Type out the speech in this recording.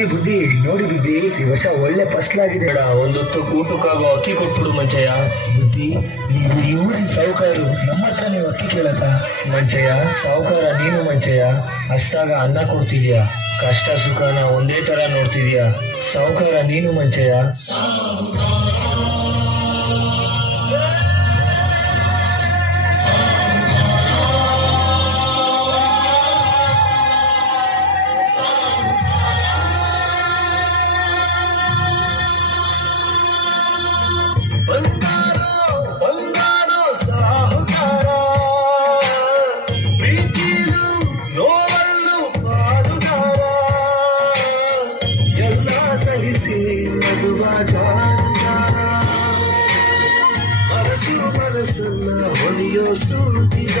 ಬುದ್ಧಿ ನೋಡಿ ಬುದ್ಧಿ, ಈ ವರ್ಷ ಒಳ್ಳೆ ಫಸ್ಲಾಗಿದೆ. ಒಂದೊತ್ತು ಊಟಕ್ಕಾಗೋ ಅಕ್ಕಿ ಕೊಟ್ಬಿಡು ಮಂಚಯ್ಯ. ಬುದ್ಧಿ, ನೀವು ಈ ಊರಿನ ಸಾಹುಕಾರು, ನಮ್ಮ ಹತ್ರ ನೀವು ಅಕ್ಕಿ ಕೇಳಕ? ಮಂಚಯ್ಯ, ಸಾವುಕಾರ ನೀನು ಮಂಚಯ್ಯ. ಅಷ್ಟಾಗ ಅನ್ನ ಕೊಡ್ತಿದ್ಯಾ, ಕಷ್ಟ ಸುಖನ ಒಂದೇ ತರ ನೋಡ್ತಿದ್ಯಾ. ಸಾವುಕಾರ ನೀನು ಮಂಚಯ್ಯ. ಸಹಿಸಿ ಮನಸ್ಸನ್ನ ಹೊಲಿಯೋ ಸೂಟಿದ